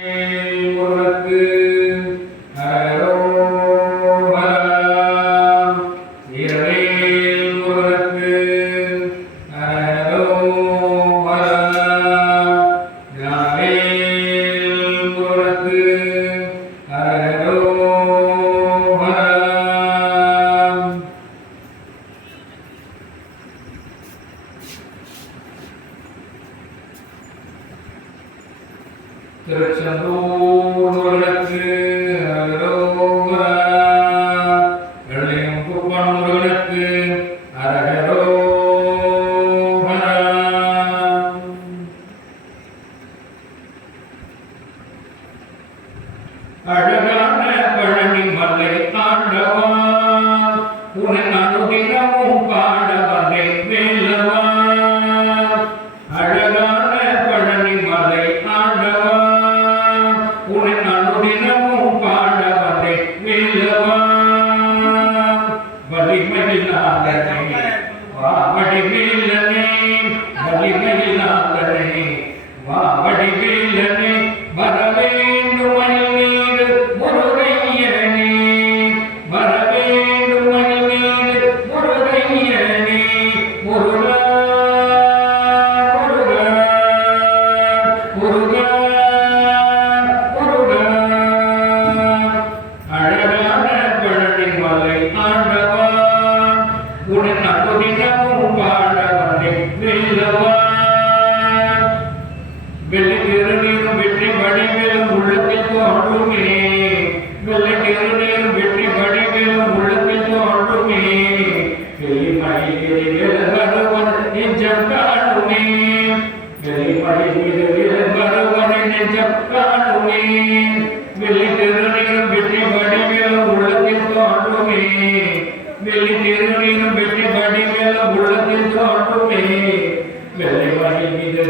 உனக்கு திருச்செந்தூர் முருகனுக்கு அரகரோகரா. வெள்ளையம் குப்பன் முருகனுக்கு அரகரோகரா. அழகான பழனி மலை ஆண்டவா, உன்னை அனுதினமும் பாட வந்தேன் வேலவா. அழகான பழனி மலை ஆண்டவா, உன்னை அனுதினமும் பாட வந்தேன் வேலவா. வலிமையினாலனே வாவடி வேலனே, வலிமையினாலனே வாவடி வேலனே, வரவேண்டும் மணிமீது முருகையனே, வரவேண்டும் மணிமீது முருகையனே. முருகா முருகா முருகா முருகா. அழகான பழனி மலை ஆண்டவா, உன்னை அனுதினமும் பாட வந்தேன் வேலவா. வெள்ளை திருநீரும் வெற்றி வடிவேலும் உள்ளத்தில் தோன்றுமே, வெள்ளை திருநீரும் வெற்றி வடிவேலும் உள்ளத்தில் தோன்றுமே. வெளிமலை வருவன் நெஞ்சம் காணுமே, வெளிமலை வருவன் நெஞ்சம் காணுமே. வெள்ளை திருநீரும் வெற்றி வடிவேலும் உள்ளத்தில் தோன்றுமே, வெள்ளி திருநீரும் வெற்றி வடிவேலும் உள்ளத்தில் தோன்றுமே. வெள்ளை மணி மீது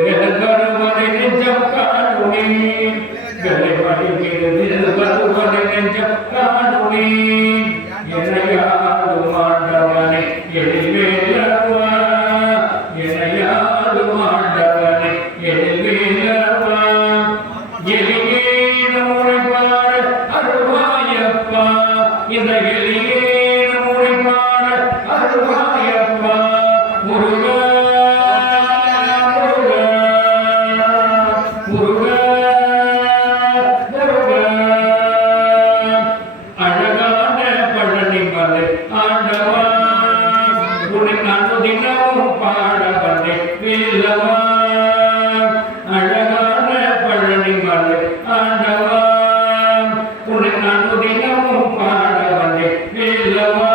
வருவனை நெஞ்சம் காணுமே, வெள்ளை மணி மீது வருவனை நெஞ்சம் காணுமே. எனையாடும் ஆண்டவனை எழில்வேலவா, எனையாடும் ஆண்டவனை எழில்வேலவா. எளியேன உரைப்பாட அருள்வாயப்பா, இந்த எளியேன உரைப்பாட அருள்வாயப்பா. முருகா முருகா முருகா. அழகான பழனி மலை ஆண்டவா, உன்னை அனுதினமும் பாட வந்தேன் வேலவா. அழகான பழனி மலை ஆண்டவா, உன்னை அனுதினமும் பாட வந்தேன் வேலவா.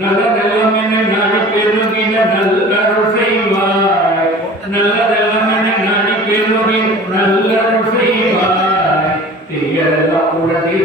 நல்ல நிலமென நாடி பெருகின நல்லருள் செய்வாய், நல்ல நிலமென நாடி பெருகின நல்லருள் செய்வாய். தீயெல்லாம் உடனே